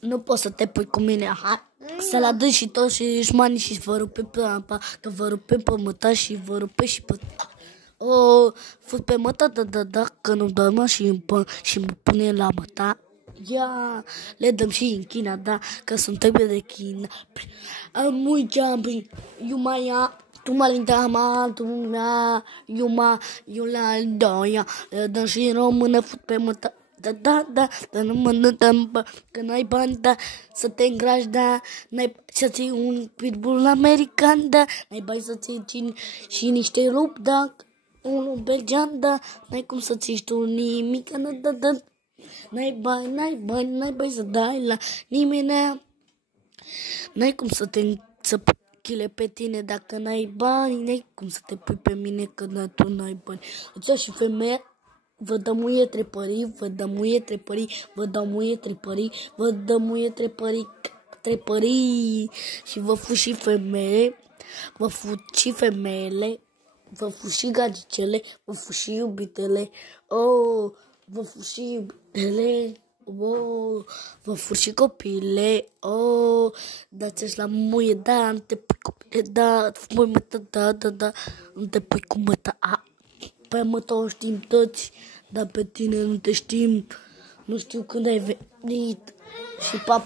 Nu poți să te pui cu mine, hai. Să-l adâni și tot și șmanii și vă rupe pe apa, că vă rupe pe măta și vă rupe și pe... O, fut pe măta, da, că nu doarmă și mă pune la măta. Ia, le dăm și în China, da, că suntem de China. Mui jumping, you maya, tu malinda ma, tu mea, you la doia, le dăm și în română, fut pe măta. Da, nu mă dăm, că n-ai bani, da, să te îngrași, da, n-ai să ții un pitbull american, da, n-ai bani să ții și niște rup, da, unul belgean, da, n-ai cum să ții tu nimic, da, n-ai bani să dai la nimeni, n-ai cum să chile pe tine dacă n-ai bani, n-ai cum să te pui pe mine că tu n-ai bani. Îți și femeia, vă dămuie trepării, vă dămuie trepării și vă fu și femeie, vă fu și femeile, vă fu și gagicele, vă fu și iubitele, oh, vă fu și iubitele, oh, vă fu și copile, oh, dați-și la muie, da, nu te pui cu mine, da, măi, da, nu te pui cu măta, pe măta o știm toți, dar pe tine nu te știm, nu știu când ai venit și pa.